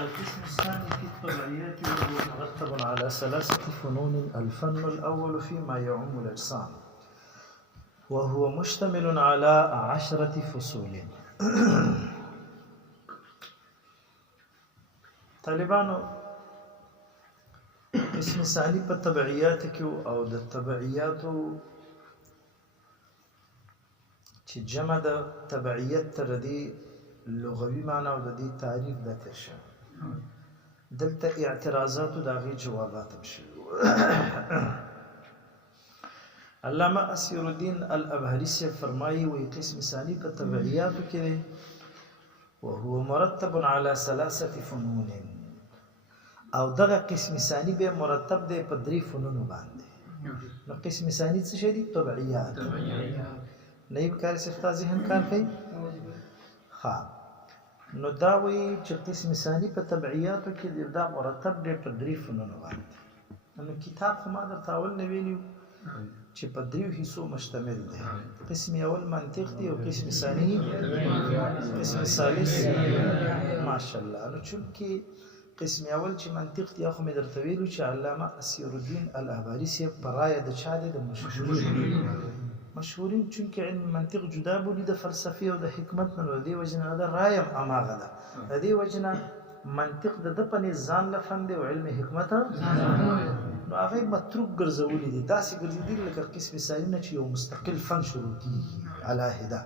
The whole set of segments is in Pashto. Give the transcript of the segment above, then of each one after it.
القسم الثاني في الطبيعيات وهو مرتب على ثلاثة فنون. الفن الأول فيما يعم الأجسام وهو مشتمل على 10 فصول. طالبانو قسم ثاني په طبيعيات کې او د طبيعياتو چې جمع د تبعیت تر دې لغوي معنی او د دې تعریف د تشه دلته اعتراضات او دغه جوابات مشي. علامه اسیر الدین الابهری سے فرمایي وي قسم ثاني په تبعیاتو کې وهو مرتب على 3 فنون او دغه قسم ثاني به مرتب دی په 3 فنونو باندې. نو قسم ثاني څه شي دي؟ طبيعيات. نه یو کار څه تاسو ذهن کار کوي ها. نو دا وی چې قسم ثاني په طبيعياتو کې دا مرتب دی په 3 فنونو باندې. نو کتاب خو ما درته اول نه ویلو چې په 3 حصو مشتمل دی. قسم اول منطق دی او قسم ثاني قسم ثالث ماشاءالله. نو چونکی قسم اول چې منطق دی خو مې درته ویلو چې علامه اسیر الدین الابهری سے پرایه د چا دی د مشهورین چونکه علم منطق جدا بولی د فلسفه او د حکمت نه دی وجنه دا رایم اماغه ده د دې وجنه منطق د په ځان لفند او علم حکمت نو هغه متروک ګرځولې دي. تاسو ګرځېدل لکه قسم ثاني نه چې یو مستقل فن شروع کیږي علاهده.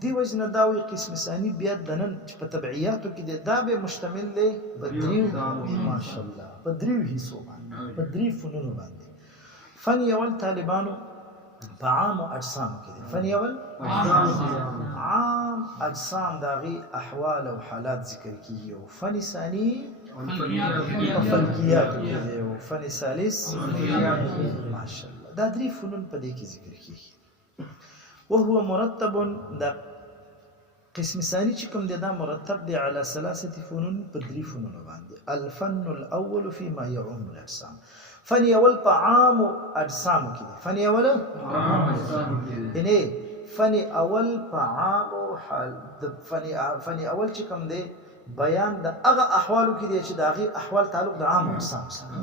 دی وجنه دا وی قسم ثاني بیا د نن په تبعیاتو کې دا به مشتمل دی په 3 ماشاءالله په 3 حصو باندې په 3 فنونو باندې. فن اول طالبانو په عام اجسام کې دي. فن اول عام اجسام داغي احوال او حالات ذکر کیږي او فن ثاني فلکیات کې دي او فن ثالث ماشاءالله دا 3 فنون په دې کې ذکر کیږي. وهو مرتب دا قسم ثاني چې کوم دی دا مرتب دی على 3 فنون په 3 فنون باندې. الفن الاول فيما يعم الاجسام. فن اول په عام اجسام کې دی. فن اول یعنی فن اول په عام حال د فن اول چې کوم دی بیان د هغه احوالو کې دی چې د هغه احوال تعلق د عام اجسام سره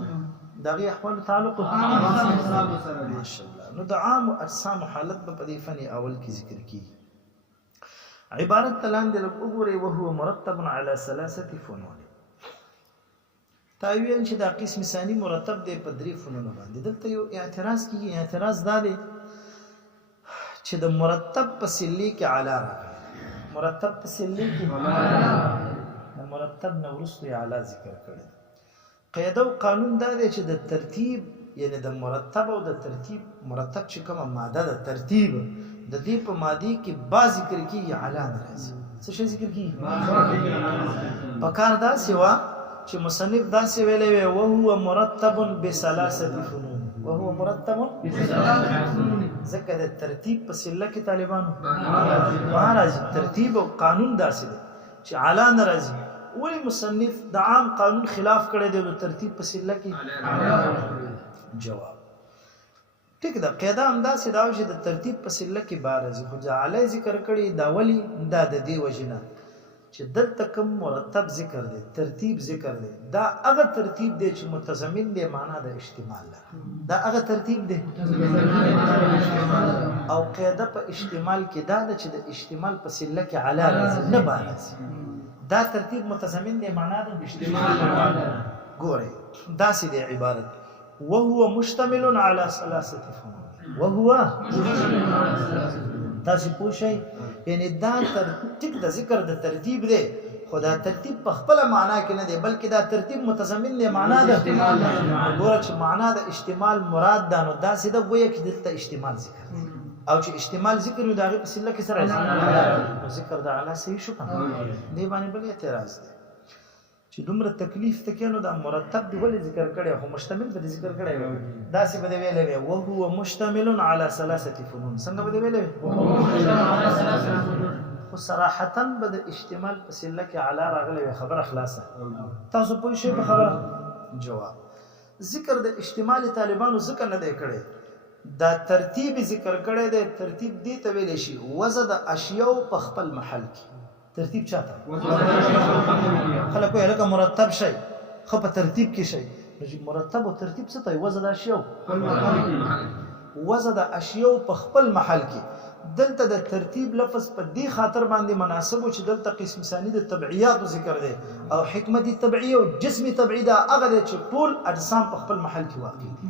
د هغه احوال تعلق د عام اجسام سره ماشاءالله. نو د عام اجسام حالت په دې فن اول کې ذکر کیږي. عبارت تلان دی وګورئ وهو مرتب على 3 فنون. تاویل چې دا قسم ثاني مرتب دی په 3 فنونو باندې. دلته یو اعتراض کیږي. اعتراض دا دی چې د مرتب په سلی کې اعلی راغلی. مرتب په سلی کې د مرتب نو وروسته اعلی ذکر کړی. قاعده او قانون دا دی چې د ترتیب یعنی د مرتب او د ترتیب مرتب چې کومه ماده د ترتیب د دې په ماده کې با ذکر کیږي اعلی راځي. څه شي ذکر کیږي؟ پکار دا سیوا چې مصنف دا سی ویلې وي وهو مرتب ب3 فنون. وهو مرتب ب3 فنون. ځکه د ترتیب په سله کې طالبانو راځي. ترتیب او قانون داسې دی چې اعلی ناراضي. ولی مصنف د عام قانون خلاف کړی دی د ترتیب په سله کې جواب ټیک ده. قاعده هم داسې دا چې د ترتیب په سله کې بارځي خو اعلی ذکر کړي دا ولی دا د دې وجنه چې دلته کوم مرتب ذکر دی ترتیب ذکر دی دا هغه ترتیب دی چې متضمن دی معنا د اشتمال لري. دا هغه ترتیب دی او قاعده په اشتمال کې دا چې د اشتمال په سله کې اعلی راځي نه بارځي. دا ترتیب متضمن دی معنا د اشتمال ګورئ دا سې دی عبارت وهو مشتمل على 3 فنون. وهو تاسو پوښی یعنی دا ترتیب د ذکر د ترتیب دی خو دا ترتیب په خپل معنا کې نه دی بلکې دا ترتیب متضمن دی معنا د اشتمال. ګوره چې معنا د اشتمال مراد ده نو دا سیده گویا کې دلته اشتمال ذکر دی او چې اشتمال ذکر نو دا غي په سله کې سره ذکر د اعلی صحیح شو کنه. دی باندې بل اعتراض دی چې دومره تکلیف ته کینو دا مرتب دی ولې ذکر کړي خو مشتمل به ذکر کړي دا سی به ویلې وي وهو مشتمل على 3 فنون. څنګه به ویلې خو صراحتا به د اشتمال په سله کې اعلی راغلی خبره خلاصه. تاسو پوه شئ په خبره جواب ذکر د اشتمال طالبانو ذکر نه دی کړي دا ترتیب ذکر کړي دی. ترتیب دی ته ویل شي وزد اشیاء په خپل محل کې ترتیب چاته خلک وایي لکه مرتب شي خو په ترتیب کې شي مرتب او ترتیب څه ته وزن د اشیاء وزن د اشیاء په خپل محل کې دلته د ترتیب لفظ په دې خاطر باندې مناسب و چې دلته قسم ثانی د تبعیات ذکر دی او حکمت طبيعي او جسمي طبيعي دا هغه دی چې ټول اجسام په خپل محل کې واقع دي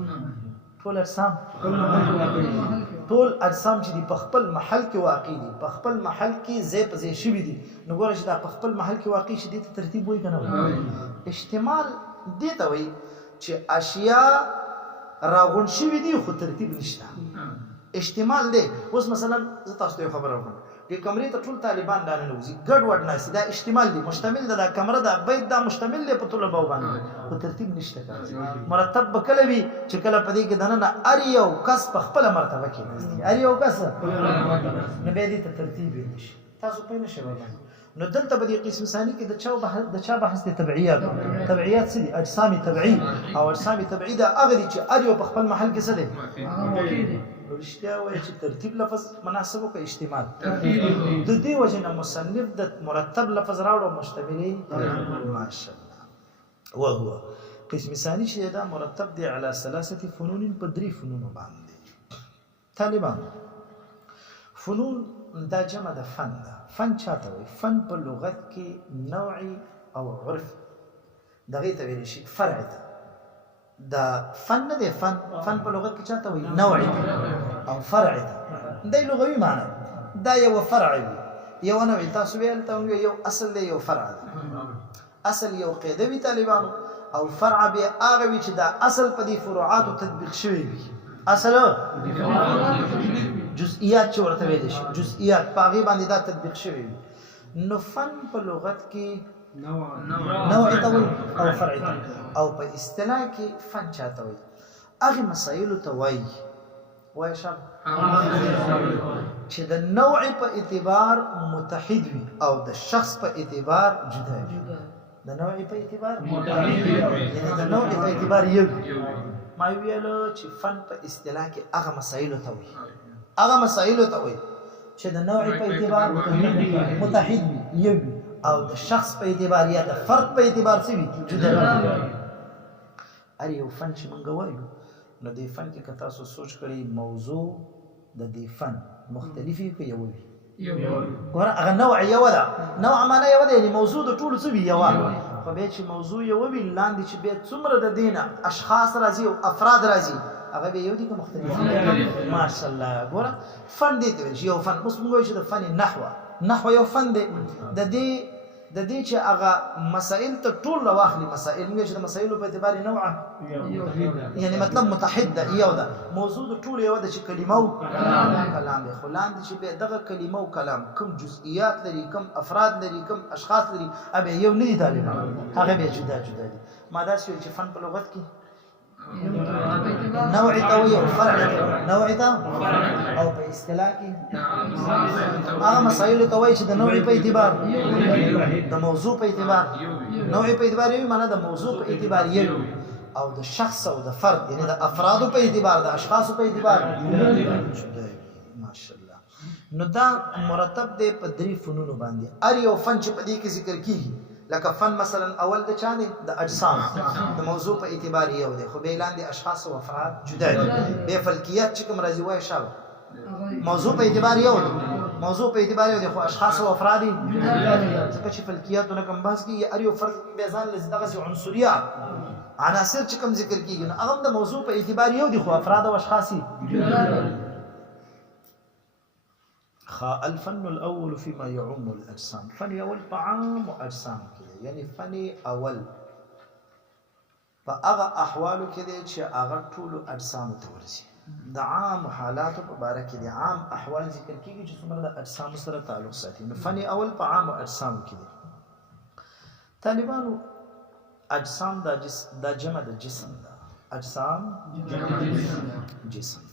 ټول اجسام چې په خپل محل کې واقع دي په خپل محل کې ځای په ځای شوي دي نو ګوره چې دا په خپل محل کې واقع شي دې ته ترتیب وایي که نه اشتمال دې ته وایي چې اشیاء راغونډ شوي دي خو ترتیب نشته اشتمال دی اوس مثلا زه تاسو ته خبره وکړم دې کمرې ته ټول طالبان دا ننوځي ګډ وډ ناستي دا اشتمال دی مشتمل ده دا کمره دا بیت دا مشتمل دی په طلبه باندې خو ترتیب نشته مرتب به کله وي چې کله په دې کې دننه هر یو کس په خپله مرتبه کې ناستي هر یو کس نو بیا دې ته ترتیب یې نشي تاسو پوه نه شئ نو دلته به دې قسم ثاني کې د چا بحث دی تبعیات څه دي اجسام طبيعي او اجسام طبيعي دا هغه دي چې هر یو په خپل محل کې څه دی رښتیا وایي چې ترتیب لفظ مناسب او اشتمال د دې وجه نه مصنف د مرتب لفظ راوړو مشتملي ماشاءالله وهو قسم ثاني چې دا مرتب دی على 3 فنون په 3 فنون باندې طالبان فنون دا جمع د فن ده فن چاته وي فن په لغت کې نوعي او عرف دغه ته ویل شي فرع ده دا فن نه دی فن په لغت کې چاته وي نوعي او فرع ده دا لغوي معنی دا یو فرع وي یو نوع تاسو ویل ته یو اصل دی یو فرع ده اصل یو قاعده وی طالبانو او فرع به هغه وي چې دا اصل په دې فروعات تطبیق شوی وي اصل جزئیات چې ورته ویل شي جزئیات پاغي باندې دا تطبیق شوی وي نو فن په لغت کې نوع ته او فرع ته او په اصطلاح کې فن چاته وي هغه مسائل ته وایي شام چې د نوع په اعتبار متحد وي او د شخص په اعتبار جدا وي د نوع په اعتبار متحد وي یعنی د نوع په اعتبار یو ما ویل چې فن په اصطلاح کې هغه مسائل ته وایي چې د نوع په اعتبار متحد وي یو او د شخص په اعتبار یا د فرد په اعتبار څه وي جدا وي هر یو فن چې موږ وایو نو دې فن کې که تاسو سوچ کړئ موضوع د دې فن مختلفي که یو وي ګوره هغه نوع یو ده نوع معنی یو ده یعنې موضوع د ټولو څه وي یوه خو بیا چې موضوع یو وي لاندې چې بیا څومره د دې نه اشخاص راځي او افراد راځي هغه بیا یو دي که مختلف ماشاءالله ګوره فن دې ته ویل شي یو فن اوس موږ وایو چې د فن نحوه یو فن دی د دې چې هغه مسائل ته ټول راواخلي مسائل موږ چې د مسایلو په اعتبار نوعه یعنی مطلب متحد ده یو ده موضوع د ټول یو ده چې کلمه او کلام دی خو لاندې چې بیا دغه کلمه او کلام کوم جزئیات لري کوم افراد لري کوم اشخاص لري ابه یو نه دي طالبان هغه بیا جدا دي ما داسې ویل چې فن په لغت کې نوع توي او فرع نوع او په اصطلاح کې هغه مسائل توي چې د نوع په اعتبار د موضوع په اعتبار نوع په اعتبار یو معنی د موضوع په اعتبار یو او د شخص او د فرد یعنی د افراد په اعتبار د اشخاص په اعتبار ماشاءالله نو دا مرتب دی په 3 فنون باندې هر یو فن چې په دې کې ذکر کیږي لکه فن مثلا اول د چا دی د اجسام د موضوع په اعتبار یو دی خو به لاندې اشخاص او افراد جدا دي به فلکیات چې کوم راځي وای شابه موضوع په اعتبار یو دی خو اشخاص او افراد ځکه چې فلکیات نه کوم بحث کیږي هر یو فرد به ځان لږ دغه عنصریات عناصر چې کوم ذکر کیږي نو هغه د موضوع په اعتبار یو دي خو افراد او اشخاص الفن الأول فيما يعم الأجسام فن أول طعام وأجسام كده يعني فن أول فأغا أحوال كده چې أغا طول أجسام تورسي دا عام حالات مبارك دي عام أحوال ذكر كيږي چې څومره د أجسام سره تعلق ساتي فن أول طعام وأجسام كده طالبانو أجسام دا جمع د جسم دا أجسام جسم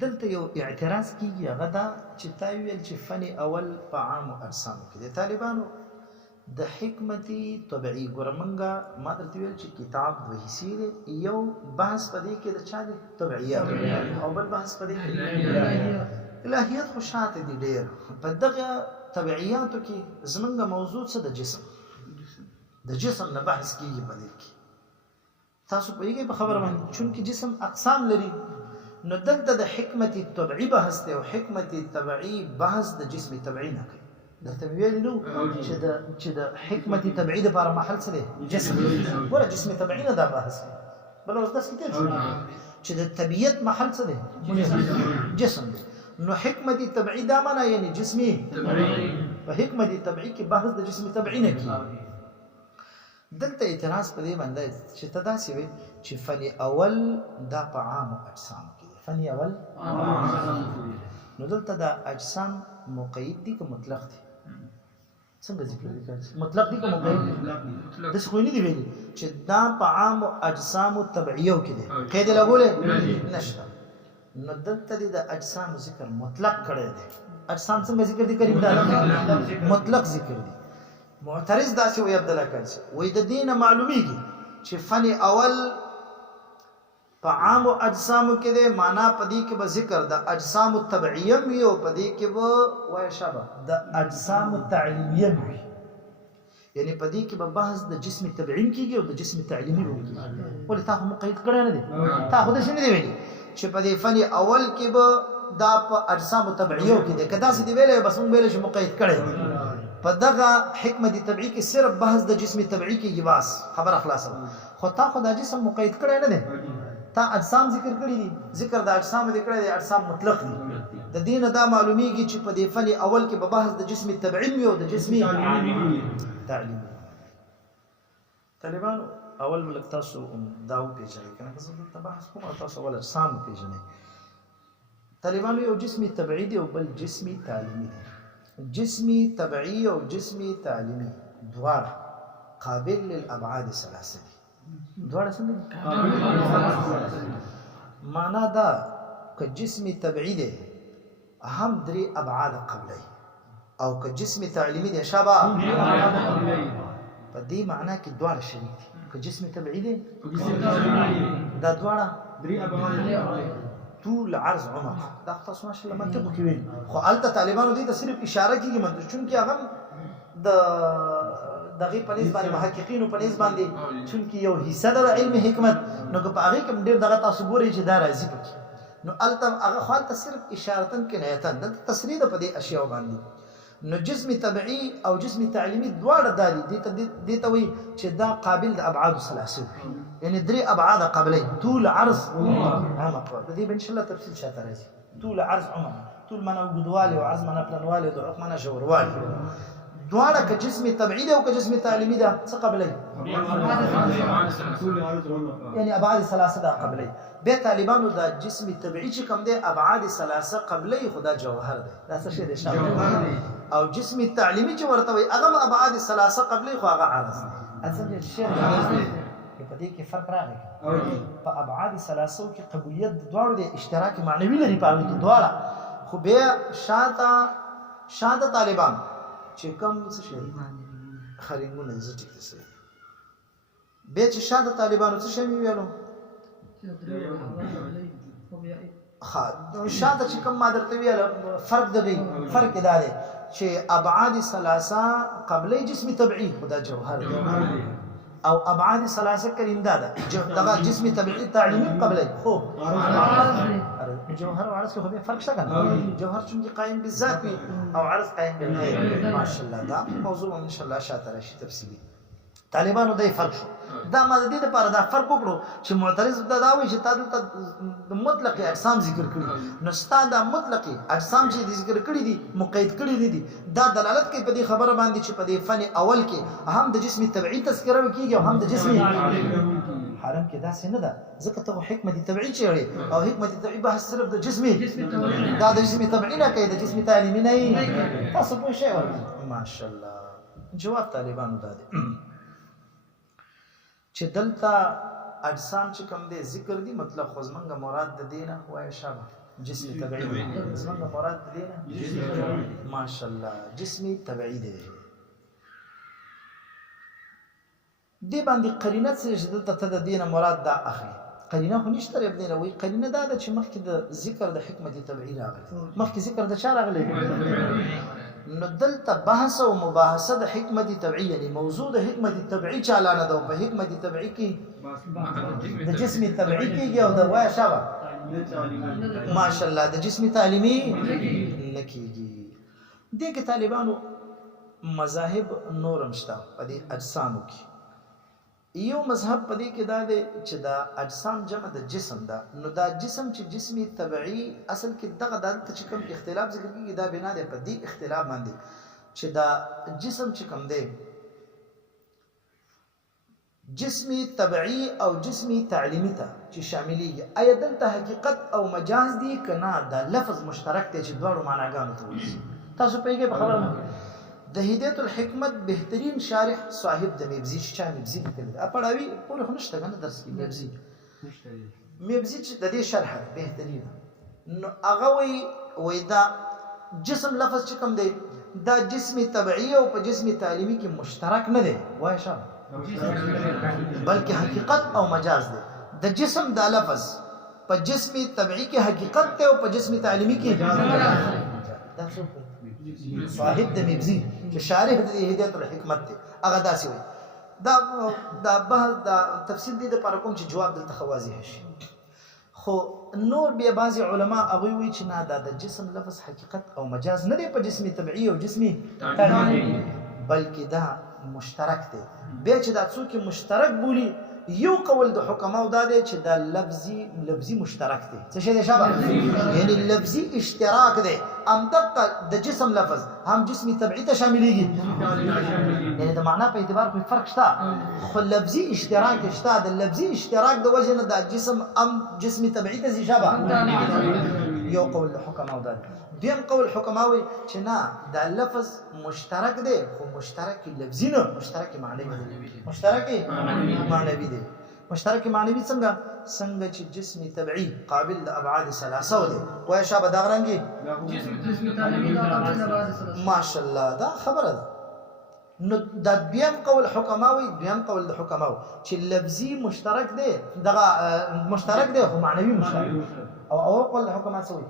دلته یو اعتراض کیږي هغه دا چې تا ویل چې فن اول په عام او اجسامو کې د طالبانو د حکمتي طبيعي ګورمنګا ما درته ویل چې کتاب دوه حصے دی یو بحث پدې کې د چا د طبيعيات او بل بحث پدې کې الهیات خو شاته دي ډېر په دغه تبعیاتو کې زمونږ موضوع څه د جسم نه بحث کیږي په دې کې تاسو پوهیږئ په خبره باندې چونکې جسم اقسام لري نو دلته د حکمت طبعی بحث دی او حکمت طبعی بحث د جسم طبعی نه کوي درته ویل نو چې د حکمت طبعی د لپاره محل څه دی جسم ولا جسم طبعی نه دا بحث بل اوس داس کې چې د طبیعت محل څه دی جسم دی نو حکمت طبعی دا معنا یعنی جسمی طبعی په حکمت طبعی کې بحث د جسم طبعی نه کوي دلته اعتراض په دې باندې چې تداسي وي چې فن اول دا په عام اجسام کې فن اول نو دلته دا اجسام مقید دي که مطلق دي څنګه ذکر وکړي مطلق دي که مقید دي د څه خو نه دی ویلي چې دا په عام اجسام طبيعيو کې دي قید لګولې نشته نو دلته د اجسام ذکر مطلق کړی دی اجسام څنګه ذکر دي کریم دا مطلق ذکر دي معترض داسې وي عبد الله کاج وې د دین معلومیږي چې فن اول په عام اجسام کې د معنا پدې کې به ذکر د اجسام الطبيعيه وي او پدې کې به وای شابه د اجسام التعلیمیه وي یعنی پدې کې به بحث د جسم طبيعي کېږي او د جسم تعلیمي وي ولې تاسو مقید کړی نه دي تاسو د شنو دی ویلي چې پدې فن اول کې به دا په اجسام الطبيعيه کې د کدا سي دی ویلې بس موږ ویل چې مقید کړی په دغه حکمت طبيعي کې صرف بحث د جسم طبيعي کې بس خبر خلاصه خو تا خو د جسم مقید کړی نه دي تا اجسام ذکر کړی دي ذکر د اجسام ذکر دي اجسام مطلق دي د دین دا معلومیږي چې په دې فن اول کې به بحث د جسم طبيعي او د جسمي تعلیمي طالبان اول ملک تاسو داو پیژنئ کنه که زه دلته بحث کوم تاسو اول اجسام پیژنئ طالبان یو جسمي طبيعي دي او بل جسمي تعلیمي دي جسمي طبيعي او جسمي تعلیمي دواړه قابل للابعاد ثلاثه دي دواړه څنګه معنا دا که جسمي طبيعي دي هم درې ابعاد قبلي او که جسمي تعلیمي دي شابه په دې معنا کې دواړه شریک دي که جسمي طبيعي دي دا دواړه درې ابعاد طول عرض عمر دا تاسو ماشاء الله منطق کې ویل خو الته طالبانو دې ته صرف اشاره کیږي منطق چونکه هغه د دغه پنځ باندې محققینو پنځ باندې چونکه یو حصہ د علم حکمت نو که په هغه کې ډېر دغه تاسو ګورئ چې دا راځي پکې نو الته هغه خالت صرف اشارتن کې نه یتن د تصریح په دې اشیاء باندې نو جسم طبيعي او جسم تعلیمي دواړه دالي دي ته وي چې دا قابل د ابعاد ثلاثه يعني دري ابعاد قبلي طول عرض عمق دي ان شاء الله تفصيل شاته راځي طول عرض عمق طول معنا وجودوالي وعرض معنا پلنوالي وضعف معنا جوروالي دواړه که جسم طبيعي ده او که جسم تعلیمي ده څه قبلي يعني ابعاد ثلاثه ده قبلي به طالبانو دا جسم طبيعي چې کوم ده ابعاد ثلاثه قبلي خدا جوهر ده دا څه شي ده او جسم تعلیمي چې ورته وي هغه ابعاد ثلاثه قبلي خو هغه عرض ده اصل شي په دې کې فرق راغی په ابعاد ثلاثه کې قبولیت دواړو د اشتراک معنوي لري په هغه کې دواړه خو به شاته طالبان چې کوم څه شي خرینګونه زه ټیک څه به چې شاته طالبانو څه شي ویلو شاته چې کوم ما درته ویل فرق دی فرق دا دی چې ابعاد ثلاثه قبلي جسم طبيعي خدا جوهر او ابعاد ثلاثه کریندا ده دغه جسم طبيعي تعلیمي قبلي خو جوهر او عرض کې خو به فرق شته کنه جوهر چې قائم بالذات او عرض قائم بالغير ما شاء الله دا موضوع ان شاء الله شاته راشي تفصیلی طالبانو دای فرق شو دا ما د دې لپاره دا فرق وکړو چې معترض دا وایي چې تاسو ته مطلق اجسام ذکر کړی نو ستاسو مطلق اجسام چې ذکر کړی دي مقید کړی دي دا دلالت کوي په دې خبره باندې چې په دې فن اول کې هم د جسم طبيعي تذکره وکړي او هم د جسم حرم کې دا څه نه ده ځکه ته حکمت طبيعي چېړي او حکمت طبيعي بحث صرف د جسمي دا د جسم طبيعي نه کوي د جسم تعلیمي نه تاسو په شی ورته ماشاء الله جواب طالبانو دا دي چې دلته اجسام چې کوم دي ذکر دي مطلب خو زمونږه مراد د دینه وای شابه جسم طبيعي زمونږه مراد د دینه ماشاء الله جسمي طبيعي دي دې باندې قرینه چې دلته ته د دینه مراد دا اخلي قرینه خو نشته ابن نووي قرینه دا ده چې مخکې د ذکر د حکمت طبيعي راغلی مخکې ذکر د چا راغلی نو دلته بحث او مباحثه د حکمت طبيعي یعنی موضوع د حکمت طبيعي چالانه ده په حکمت طبيعي کې د جسم طبيعي کېږي او د وای شابه ماشاءالله د جسم تعلیمي نکېږي دغه طالبانو مذاهب نورم شته په دې اجسامو کې یو مذهب په دې کې دا دی چې دا اجسام جمع د جسم ده نو دا جسم چې جسمي طبيعي اصل کې دغه دلته چې کوم اختلاف ذکر کیږي دا بنا دی په دې اختلاف باندې چې دا جسم چې کوم دی جسمي طبيعي او جسمي تعلیمي ته چې شاملېږي آیا دلته حقیقت او مجاز دي کنه دا لفظ مشترک دی چې دواړو معناګانو ته ورسي تاسو پیګه په خبره د هدایت الحکمت بهترین شارح صاحب د میبزی چې میبزی لیکلی دی اپړاوی پوره خنشته کنه درس کې میبزی چې د دې شرح بهترین نو هغه وی دا جسم لفظ چې کوم دی دا جسمي طبيعي او په جسمي تعلیمي کې مشترک نه دی وای شاب بلکې حقیقت او مجاز دی د جسم دا لفظ په جسمي طبيعي کې حقیقت دی او په جسمي تعلیمي کې دا څه صاحب د میبزی چې شارح د هدایت الحکمت دی هغه داسې وي دا بحث دا تفصیل دی د لپاره کوم چې جواب دلته واضح شي خو نور بیا بعضی علما هغه وی چې نه دا د جسم لفظ حقیقت او مجاز نه دی په جسمي طبيعي او جسمي تعلیمي بلکې دا مشترک دی بیا چې دا څوک مشترک بولی یو قول د حکماو دا دی چې دا لفظي مشترک دی څه شي دی شابه یعنی لفظي اشتراک دی ام دقه د جسم لفظ هم جسمي طبيعي ته شاملېږي یعنی د معنا په اعتبار کې فرق شته خو لفظي اشتراک شته د لفظي اشتراک د وجه نه د جسم ام جسمي طبيعي ته شابه یو قول د حکماو دا دی دیم قول حکماوي چې نه دا لفظ مشترک دی خو مشترک لفظي نه مشترک معنوي دی مشترک معنوي دی مشترک معنوي څنګه چې جسمي طبيعي قابل د ابعاد ثلاثه دی وای شابه دا غرانګي جسمي تعلیمي د ابعاد ثلاثه ماشاءالله دا خبره ده نو دا دویم قول حکماوي دویم قول د حکماو چې لفظي مشترک دی دغه مشترک دی خو معنوي مشترک او قول حکمات سوي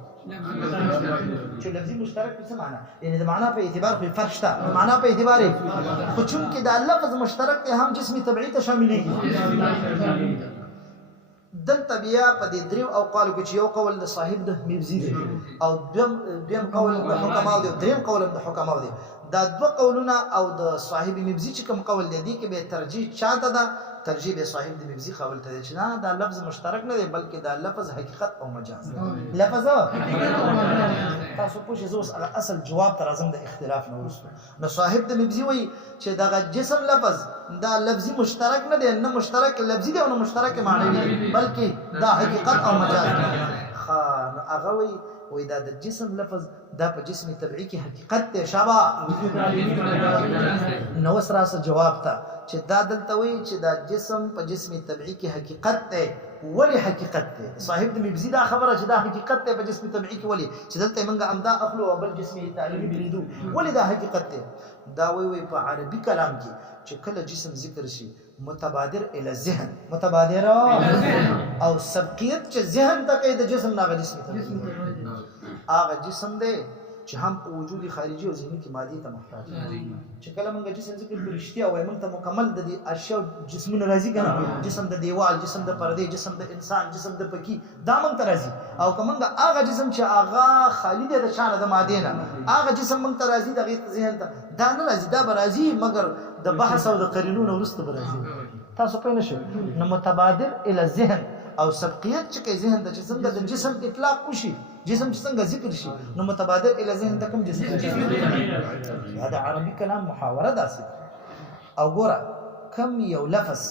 چې لفظي مشترک څه معنا یعنی د معنا په اعتبار په فرق شته معنا په اعتبار خو چون کې دا لفظ مشترک دی هم جسمي طبيعي ته شاملېږي دلته بیا په دې درو او قالو کې چې یو قول د صاحب د میبزی دی او دویم قول د حکماو دی دریم قول د حکماو دی دا دوه قولونه او د صاحب میبزی چې کوم قول دی کې به ترجیح چاته ده ترجیح به صاحب د میبزی قول ته چې نه دا لفظ مشترک نه دی بلکې دا لفظ حقیقت او مجاز لفظ تاسو پوښتنه زوس اصل جواب تر اعظم د اختلاف نه ورسره نو صاحب د میبزی وایي چې دا جسم لفظ دا لفظي مشترک نه دی نه مشترک لفظي دی او نه مشترک معنوي دی بلکې دا حقیقت او مجاز دی خان هغه وایي دا د جسم لفظ دا په جسمي طبيعي کې حقیقت ته شابه نو سره جواب تا چې دا دلته وایي چې دا جسم په جسمي طبيعي کې حقیقت ته ولی حقیقت ته صاحب د مبزي دا خبره چې دا حقیقت ته په جسمي طبيعي کې ولی چې دلته موږ امدا اخلو او بل جسمي تعلیمي بلیدو ولی دا حقیقت ته دا وایي په عربي کلام کې چې کله جسم ذکر شي متبادر الى الذهن متبادر او سبقیت چې ذهن ته کې د جسم نه جسمي طبيعي هغه جسم دی چې هم په وجودي خارجي او ذهني کې مادي ته محتاج چې کله موږ جسم ذکر برشتیا وای موږ ته مکمل د دې اشیاء جسمونه راځي کنه جسم د دیوال جسم د پردې جسم د انسان جسم د پکی دا موږ ته راځي او کومه هغه جسم چې هغه خالی دی د شان د ماده نه هغه جسم موږ ته راځي د ذهن ته دا نه راځي دا به راځي مګر د بحث او د قرینونو وروسته به راځي تاسو پوه نه شئ نو متبادر الى الذهن او سبقیت چې کې ذهن د جسم د جسم اطلاق وشي جسم څنګه ذکر شي نو متبادر الى ذهن ته کوم جسم دا عربي کلام محاوره داسې او ګوره کم یو لفظ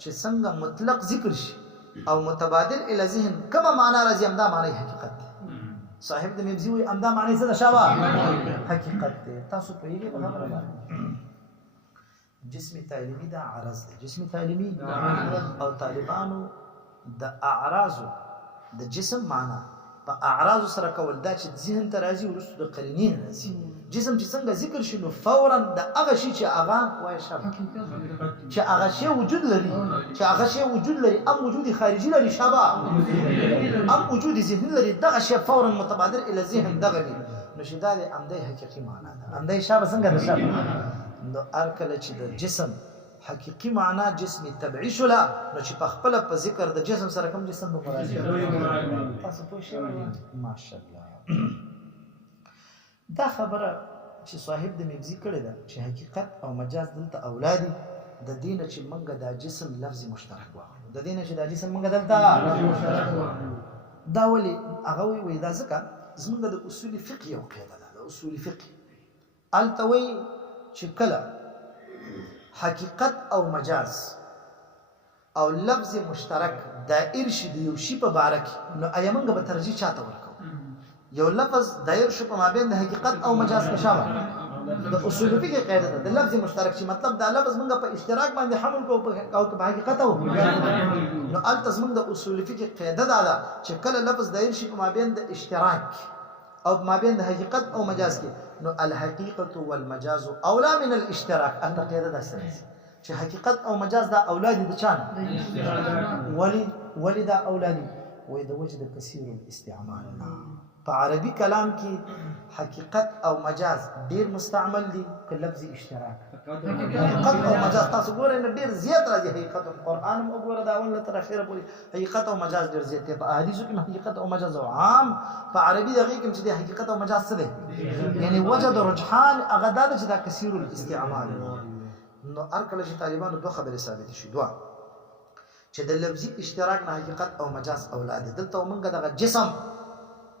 چې څنګه مطلق ذکر شي او متبادر الى ذهن کومه معنا راځي همدا معنی حقیقت صاحب د مبزي وي همدا معنی څه ده شابه حقیقت تاسو په یوه خبره باندې جسمي تعلیمي دا عرض دی جسمي تعلیمي او طالبانو د اعراض د جسم معنا په اعراض سره کول دا چې ذهن ته راځي ورسره د قرینې راځي جسم چې څنګه ذکر شي نو فورا د هغه شي چې هغه وای شابه چې هغه شی وجود لري ام وجود خارجي لري شابه ام وجود ذهني لري دغه شی فورا متبادر الى ذهن دغه نو شي دا د امدای حقيقي معنا ده امدای شابه څنګه ده شابه نو ارکل چې د جسم حقيقي معنا جسمي تبعي شولا نو چې په خپل په ذکر د جسم سره کوم جسم به مراد تاسو پوه شئ ماشاءالله دا خبره چې صاحب د مبزي کړی ده چې حقیقت او مجاز دلته اولادي د دینه چې منګه دا جسم لفظ مشترک واخلو د دینه چې دا جسم منګه دلته دا ولي هغه وي دا ځکه زمونږ د اصول فقه یو قاعده ده د اصول فقه التوي چې کله حقیقت او مجاز او لفظ مشترک دائر شي د یو شی په باره کې نو ایمنګ به ترجیح چاته ورکو یو لفظ دایر شو په مابین د حقیقت او مجاز کې شامل د اصول فقه قاعده ده د لفظ مشترک چې مطلب دا لفظ موږ په اشتراک باندې حمل کو او په حقیقت او نو التز موږ د اصول فقه قاعده ده چې کله لفظ دایر شي په مابین د اشتراک او په مابین د حقیقت او مجاز کې نو الحقيقه والمجاز اولى من الاشتراك انت قاعده ده چې حقیقت او مجاز دا اولاد دي چانه ولی دا اولادي وې د وجه د کثیر الاستعمال په عربي کلام کې حقیقت او مجاز ډیر مستعمل دي په لفظ اشتراک حقیقت او مجاز تاسو ګورئ نه ډیر زیات راځي حقیقت القرآن هم وګوره دا اول تر اخره پورې حقیقت او مجاز ډیر زیات دي په احادیثو کې حقیقت او مجاز عام په عربي دغه کې چې حقیقت او مجاز څه دي یعنی وجه د رجحان هغه دا چې دا کثیر الاستعمال نو ارکل چې طالبانو دوه خبرې ثابت شي دوه چې د لفظي اشتراک نه حقیقت او مجاز اولاد دلته موږ دغه جسم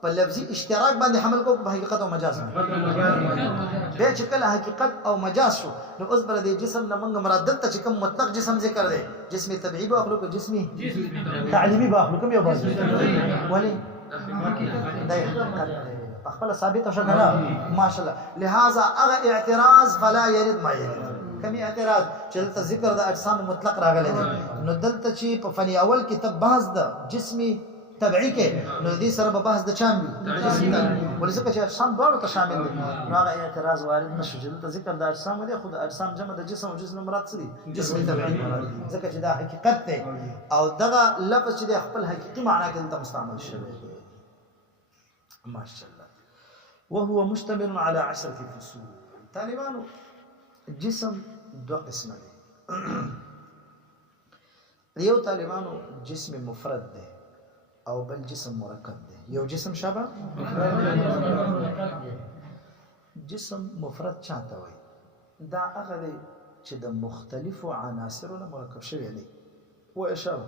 په لفظي اشتراک باندې حمل کو په حقیقت او مجاز باندې به چې کله حقیقت او مجاز شو نو اوس بر دې جسم نه موږ مراد دلته چې کوم مطلق جسم ذکر دی جسمي طبيعي به اخلو کو جسمي تعلیمي به اخلو کوم یو باز ولی دا خپل ثابت شو کنه ماشاءالله لہذا اغه اعتراض فلا يرد ما يرد کمی اعتراض چې دلته ذکر د اجسام مطلق راغلی دی نو دلته چې په فني اول کې تب بحث د جسمي تبعی کې نو دې سره به بحث د چام وي د جسم ولې ځکه چې اجسام دواړو ته شامل دي نو هغه اعتراض وارد نشو چې دلته ذکر د اجسام دی خو د اجسام جمع د جسم او جسم مراد څه دي جسمي تبعی ځکه چې دا حقیقت دی او دغه لفظ چې د خپل حقيقي معنا کې دلته مستعمل شوی دی ماشاءالله وهو مشتمل على 10 فصول طالبانو جسم دو قسمه دي یو طالبانو جسم مفرد دی او بل جسم مرکب دی یو جسم شابه جسم مفرد چاته وي دا هغه دی چې د مختلفو عناصرو مرکب شوی دی و اشاره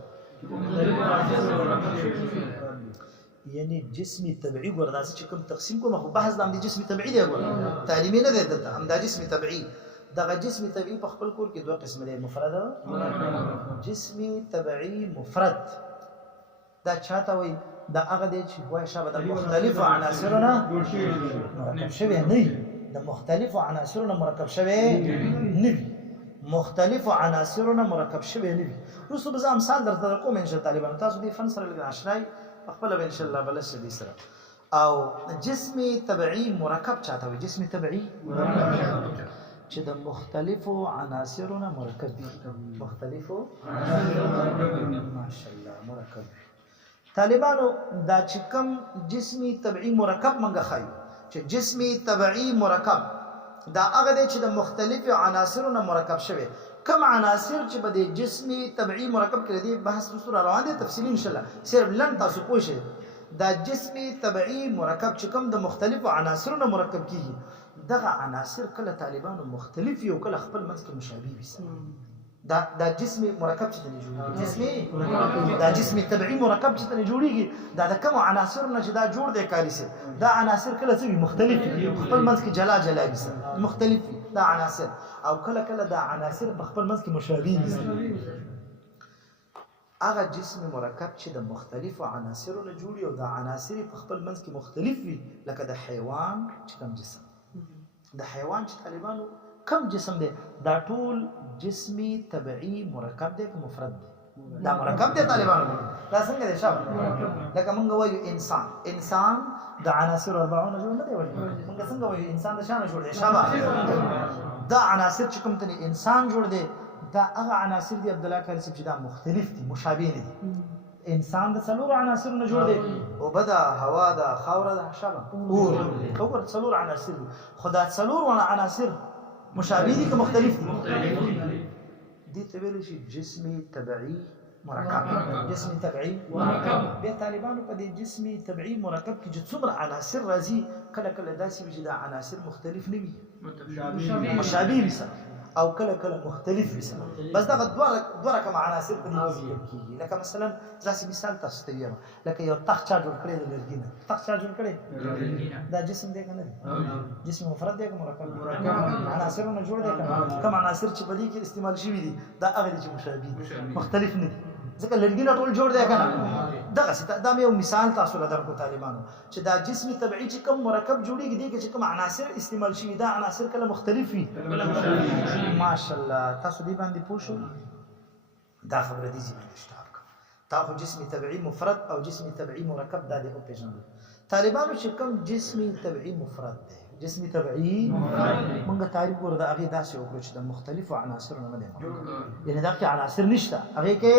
یعنی جسمي طبيعي ګوردا چې کوم تقسیم کوم خو بحث د جسمي طبيعي دی ګور تعلیمي نه دی دلته هم دا جسمي طبيعي دغه جسمي طبيعي په خپل کور کې دوه قسم دي مفرد جسمي طبيعي مفرد دا چاته وي دا هغه دی چې وای شابه د مختلفو عناصرونه مرکب شوی نه د مختلفو عناصرونه مرکب شوی نه مختلفو عناصرونه مرکب شوی نه روسو به مثال درته کوم ان شاء الله طالبان تاسو دې فن سره لګ آشنای خپل به ان شاء الله بل څه سره او جسمي طبيعي مرکب چاته وي جسمي طبيعي چې د مختلفو عناصرونه مرکب دي مختلفو ماشاءالله مرکب طالبانو دا چې کوم جسمي طبيعي مرکب منګه خایو چې جسمي طبيعي مرکب دا هغه دی چې د مختلفو عناصرونو مرکب شوی کم عناصر چې بده جسمي طبيعي مرکب کړي دي بحث وسره روان دي تفصیلی ان شاء الله صرف لن تاسو پوه شئ دا جسمي طبيعي مرکب چې کوم د مختلفو عناصرونو مرکب کیږي دغه عناصر کله طالبانو مختلف یو کله خپل منځ کې مشابه وي دا جسمي مرکب چې نه جوړیږي جسمي دا جسمي طبيعي مرکب چې نه جوړیږي دا د کوم عناصر نه چې دا جوړ دی کاری سي دا عناصر کله څه مختلف خپل منځ کې جلا وي مختلف دا عناصر او کله کله دا عناصر په خپل منځ کې مشابه دي هغه جسم مرکب چې د مختلفو عناصرونو جوړي او دا عناصر په خپل منځ کې مختلف وي لکه د حیوان چې کوم جسم د حیوان چې طالبانو کم جسم دی دا ټول جسمي طبيعي مرکب دی که مفرد دی دا مرکب دی طالبانو دا څنګه دی شاب لکه موږ وایو انسان د عناصر 40 جوړ نه دی وړي موږ څنګه وایو انسان د شانه جوړ دی شابه دا عناصر چې کوم ته انسان جوړ دی دا هغه عناصر دي عبد الله کاری چې دا مختلف دي مشابه نه دي انسان د څلور عناصر نه جوړ دی او بدا هوا دا خاوره دا شابه اور څلور عناصر دي خدا څلور عناصر مشابه دي که مختلف دي دي ته ویل شي جسمي تبعي مرکب جسمي تبعي مرکب به طالبانو په دې جسمي تبعي مرکب کې چې څومره عناصر راځي کله کله داسې وي چې دا عناصر مختلف نه وي مشابه وي او کله کله مختلف وي بس دا دوه رقم عناصر په دې کې ذکر کیږي لکه مثلا داسې مثال تاسو ته وایم لکه یو تخت چا جوړ کړی د لرګي نه تخت چا جوړ کړی دا جسم دی که نه دی جسم مفرد دی که مرکب عناصرونه جوړ دی که کوم عناصر چې په دې کې استعمال شوي دي دا هغه دي چې مشابه دي مختلف نه دي ځکه لرګي نه ټول جوړ دی که نه دغسې دا مې یو مثال تاسو له درکو طالبانو چې دا جسمي طبعي چې کوم مرکب جوړېږي دې کې چې کوم عناصر استعمال شوي دا عناصر کله مختلف وي ماشاءالله تاسو دې باندې پوه شو دا خبره دې ځي باندې اشتهار تا خو جسمي طبعي مفرد او جسمي طبعي مرکب دا دې وپېژنو طالبانو چې کوم جسمي طبعي مفرد دی جسمي طبعي موږ تعریف ګورو د هغې داسې وکړو چې د مختلفو عناصرو نه دی یعنې دا کې عناصر نشته هغې کې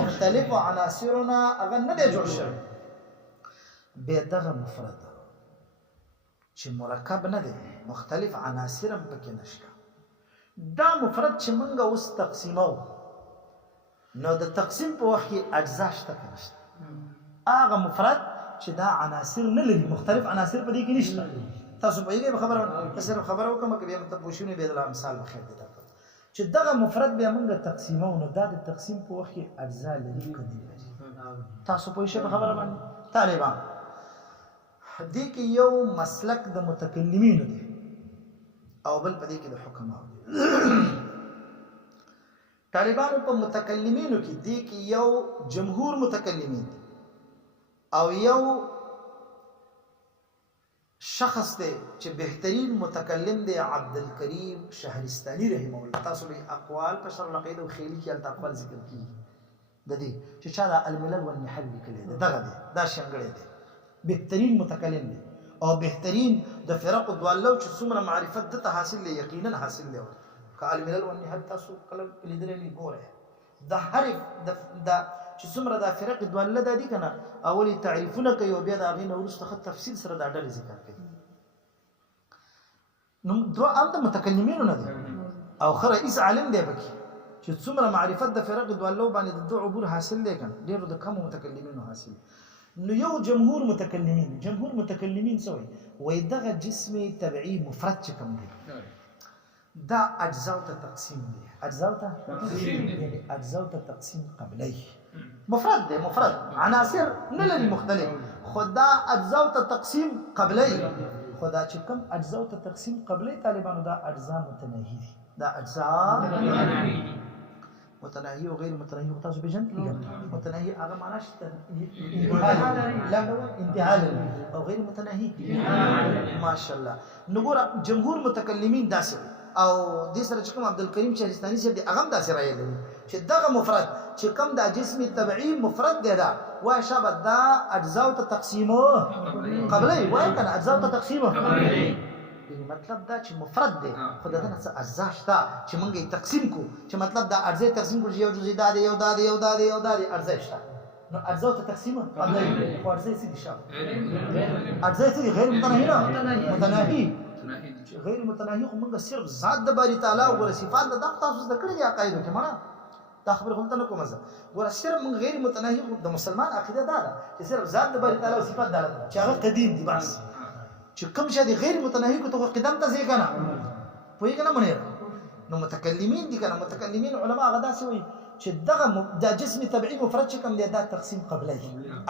مختلفو عناصرو نه هغه نه دی جوړ شوی بیا دغه مفرد چې مرکب نه دی مختلف عناصر هم پکې نشته دا مفرد چې موږ اوس تقسیمو نو د تقسیم په وخت کې اجزا شته که نشته هغه مفرد چې دا عناصر نه لري مختلف عناصر په دې کې نشته تاسو پوهیږئ په خبره صرف خبره وکړم که بیا مطلب پوښتنې بیا د مثال بخیر دی چې دغه مفرد بیا موږ تقسیمو نو دا د تقسیم په وخت کې اجزا لري که نه لري تاسو پوه شئ په خبره باندې طالبان دې کې یو مسلک د متکلمینو دی او بل په دې کې د حکماو دی طالبانو په متکلمینو کې دې کې یو جمهور متکلمین دی او یو شخص دی چې بهترین متکلم دی عبدالکریم شهرستانی رحمه الله تاسو به اقوال په شرح العقیده او خیلی کې الته اقوال ذکر کیږي د دې چې چا دا الملل والنحل لیکلی دی دغه دی دا شنګړی دی بهترین متکلم دی او بهترین د فرق الضالو چې څومره معرفت دته حاصل دی یقینا حاصل دی که الملل والنحل تاسو کله لیدلی نه ګورئ د حرف د چې څومره دا فرق دواله د دي کنه اولی تعریفونه کوي او بیا د هغې نه وروسته ښه تفصیل سره دا ډلې ذکر کوي نو دوه هم د متکلمینو نه دي او ښه رئیس عالم دی پکې چې څومره معرفت د فرق دوالو باندې د دوه عبور حاصل دی کنه ډېرو د کمو متکلمینو حاصل نو یو جمهور متکلمین څه وایي دغه جسم طبعي مفرد چې کوم دی دا اجزاو ته تقسیم دی یعنی اجزاو ته تقسیم قبلی مفرد دی مفرد عناصر نه لري مختلف خدا اجزاو ته تقسیم قبلی خدا چې کوم اجزاو ته تقسیم قبلی طالبانو دا اجزا متناهی دي دا اجزا متناهی او غیر متناهی تاسو پیژنئ متناهی هغه معنا شته انتها او غیر متناهی ماشاءالله نګور جمهور متکلمین داسې او دې سره چې کوم عبدالکریم شهرستانی صاحب دی هغه هم داسې رایه لري چې دغه مفرد چې کوم دا جسم طبعي مفرد دی دا وایي شابه دا اجزاو ته تقسیمو قبلی وایي که نه اجزاو ته تقسیمو مطلب دا چې مفرد دی خو د ده نه څه اجزا شته چې موږ یې تقسیم کړو چې مطلب دا اجزا تقسیم کړو چې یو جزء دا دی یو دا دی یو دا دی یو دا دی اجزا شته نو اجزاو ته تقسیم قبلی خو اجزا څه دي شابه اجزا څه دي غیر متناهی نه متناهی غیر متناهی خو موږ صرف ذات د باری تعالی او صفات د دغه تاسو زده کړي دي عقایدو کې مړه دا خبره خو ته نه کومه زه ګوره صرف موږ غیر متناهی خو د مسلمان عقیده دا ده چې صرف ذات د باری تعالی او صفات دا چې هغه قدیم دي بس چې کوم شی دی غیر متناهی کو ته قدم ته ځي کنه پوهیږه نه منیر نو متکلمین دي کنه متکلمین علما هغه داسې وایي چې دغه دا جسم طبعي مفرد چې کوم دی دا تقسیم قبلی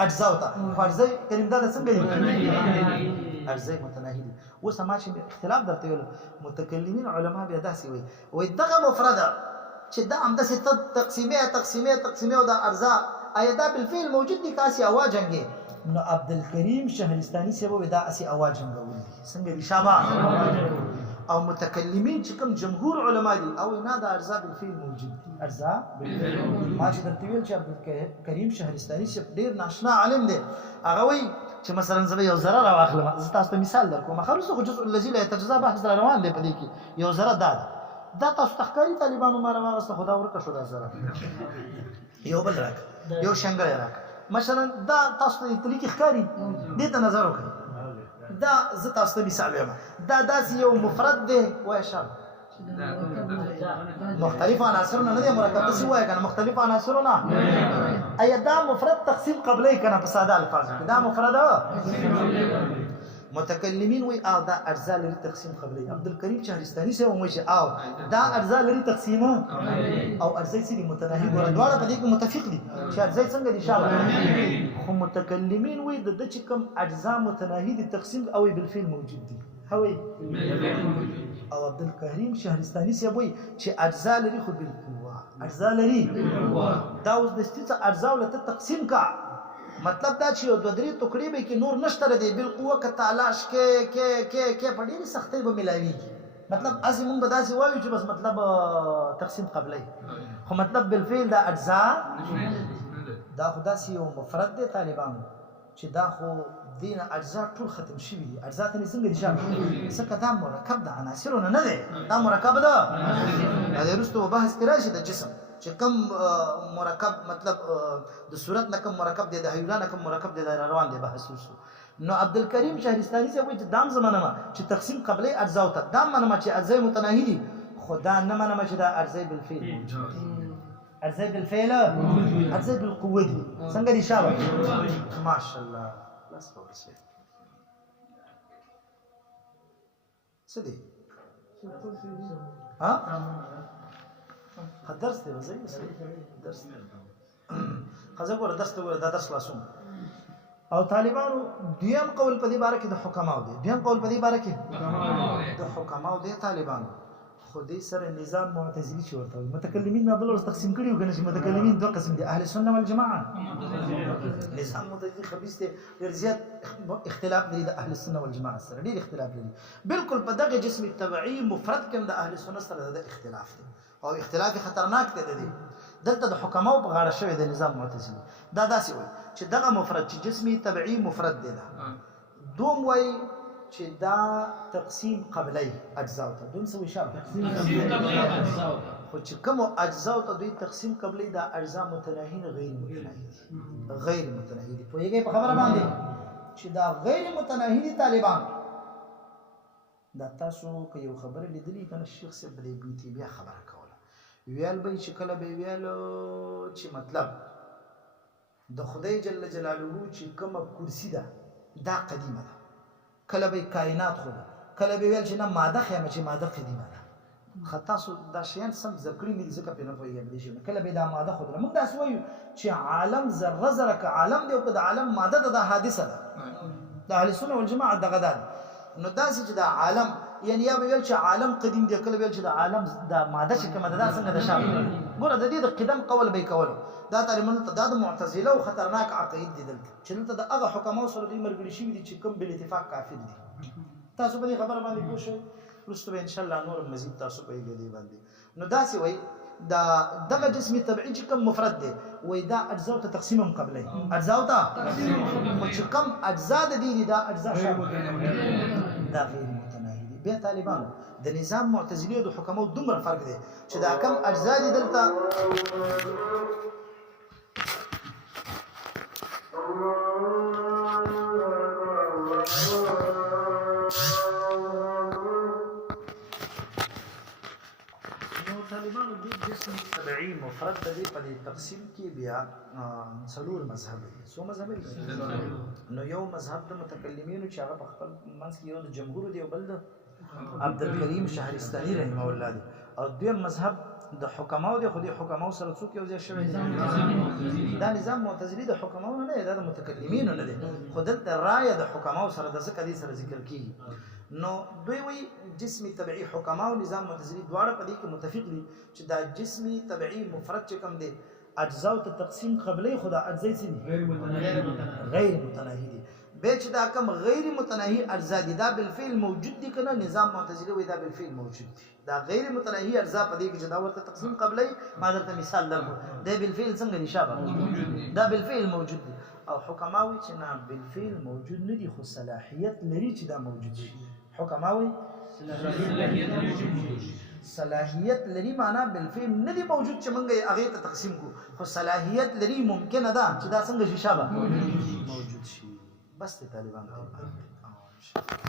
اجزاو ته خو اجزا کریم دا څنګه دي اجزا متناهی دي اوس ما چې اختلاف درته ویل متکلمین علما بیا داسې وایي دغه مفرد چې دا همداسې تقسیمې او دا اجزا آیا دا بالفعل موجود دي که اسې هوا جنګي نو عبدالکریم شهرستانی صاحب دا اسې هوا جنګول دي څنګه دي شابه او متکلمین چې کوم جمهور علما دي او نه دا اجزا بالفعل موجود دي اجزا بالفعل ما چې درته ویل چې عبدالکریم شهرستانی صاحب ډېر ناشنا عالم دی هغه وایي چې مثلا زه یو ذره راواخلم زه تاسو ته مثال درکوم خلاص خو جزء الذي لا يتجزا بحث روان دی په دې کې یو ذره دا تاسو تخکاری طالبانو ما راغسته خدا ورکه شو دا ذره یو بل راک یو شنګړی راک مثلا دا تاسو ته طریقې ښکاری دې ته نظر وکړئ دا زه تاسو ته مثال وایم دا داسې یو مفرد دی وای شاب مختلف عناصرونه نه دي مرکب څه وای کنه مختلف عناصرونه ایا دا مفرد تقسیم قبلی کنه په ساده الفاظ دا مفرد متکلمین وی او دا اجزاء لري تقسیم قبلی عبدالکریم شهرستانی سے وایي چې او دا اجزاء لري تقسیم او اجزاء سری متناهی ګور دواړه په دې کې متفق دي چې اجزاء څنګه دي شابه خو متکلمین وی د چې کوم اجزاء متناهی دي تقسیم او بالفعل موجود دي هوي او عبدالکریم شهرستانی سے وایي چې اجزاء لري خو بالقوه اجزاء لري دا اوس د ستې اجزاء ولته تقسیم کا مطلب دا چې د درې ټوکړې به کې نور نشته دی بالقوه ک تلاش کې په ډېرې سختۍ به ملاويږي مطلب از مونږ به داسې وایو چې بس مطلب تقسیم قبلی خو مطلب بالفعل دا اجزاء دا خو داسې یو مفرد دی طالبانو چې دا خو دین اجزاء ټول ختم شوي دي اجزاء ته څنګه دي شامل ځکه دا مرکب د عناصرونه نه دی دا مرکب ده دا وروسته بحث کې راشي د جسم چې کوم مرکب مطلب د صورت نه کوم مرکب دی د حیوان کوم مرکب دی د روان دی بحث وشو نو عبدالکریم شهرستانی سے وایي چې دام زمانه ما چې تقسیم قبلی اجزاء ته دام منه چې اجزاء متناهی دي خدا نه منه چې دا اجزاء بالفعل اجزاء بالفعل اجزاء بالقوه دي څنګه دي شابه ماشاءالله لاس په ورسې څه دي ها درس دی وزي درس خزه ګور درس ته ګور دا درس خلاصون او طالبانو دیم قول په دې باره کې د حکماو دي دیم قول په دې باره کې د حکماو دي طالبانو خو دې سره نظام معتزلی چې ورته متکلمین ما بل ورته تقسیم کړي وګنه چې متکلمین دوه قسم دي اهل سنت والجماعه نظام معتزلی خبيث دي ډېر زیات اختلاف لري د اهل سنت والجماعه سره ډېر اختلاف لري بالکل په دغه جسم تبعی مفرد کې د اهل سنت سره د اختلاف دي او اختلاف خطرناک دی دلته د حکماو په غاړه شوی د نظام معتزلی دا داسې وایي چې دغه مفرد چې جسمي تبعی مفرد دی دوم وایي چې دا تقسیم قبلی اجزاء ته دوم څه وایي شابه تقسیم قبلی اجزاء خو چې کوم اجزاء ته دوی تقسیم قبلی دا اجزاء متناهی غیر متناهی غیر متناهی دي پوهیږئ په خبره باندې چې دا غیر متناهی دي طالبان دا تاسو که یو خبره لیدلې کنه شیخ صاحب دې بیتی بیا خبره کوله ویل به چې کله به ویل چې مطلب د خدای جل جلاله چې کومه کرسی ده دا قدیمه ده کله به کائنات خو کله به ویل چې نه ماده خیمه چې ماده قدیمه ده خطا سو دا شیان سم ذکرې مې ځکه په نه پوهیږم دي چې کله به دا ماده خو موږ تاسو وایو چې عالم ذره ذره ک عالم دی او د عالم ماده د حادثه ده د اهل سنت والجماعه دغه ده نو داسې چې د عالم یعنی یا ویل چې عالم قدیم دی کله ویل چې د عالم د ماده چې کومه ده څنګه ده شامل ګوره د دې د قدم قول به کول دا طالبانو ته د معتزله او خطرناک عقاید دي دلته چې دلته د هغه حکماو سره دوی مرګړي شي دي چې کوم بل اتفاق کافر دي تاسو به خبره باندې پوه شئ رسته ان شاء الله نور مزید تاسو په دې باندې نو داسې وای دا دغه جسم طبيعي چې کوم مفرد دی وای دا اجزاء ته تقسیم قبلی اجزاء ته خو چې کوم اجزاء د دې دا اجزاء دا غیر متناهی دي بیا طالبانو د نظام معتزلی او د حکماو دومره فرق دی چې دا کم اجزاء دي دلته طالبانو د جسم تبعی مفرد د دې په تقسیم کې بیا څلور مذهب دي څو مذهب دي نو یو مذهب د متکلمینو چې هغه په خپل منځ کې یو د جمهور دی او بل د عبدالکریم شهرستانی رحمه الله دی او دویم مذهب د حکماو دی خو د حکماو سره څوک یو ځای شوی دا نظام معتزلی د حکماو نه دی دا د متکلمینو نه دی خو دلته رایه د حکماو سره د ذکر سره ذکر کیږي نو دوی وی جسمی طبعی حکماو نظام معتزلی دواړه په دې کې متفق دي چې دا جسمی طبعی مفرد چې کوم دی اجزاء ته تقسیم قبلی خدا اجزاء سي غیر متناهی دي به چې دا کوم غیر متناهی اجزاء دي دا بالفعل موجود دي کنه نظام معتزلی وی دا بالفعل موجود دي دا غیر متناهی اجزاء په دې کې چې دا ورته تقسیم قبلی ما درته مثال درکو دا بالفعل څنګه نشابه دا بالفعل موجود دي او حکماوي چې نه بالفعل موجود نه دي خو صلاحیت لري چې دا موجود شي حکماوي صلاحیت لري معنا بالفعل نه دي موجود چې موږ یې هغه ته تقسیم کو خو صلاحیت لري ممکن ده چې دا څنګه شي شابه موجود شي بس طالبان ته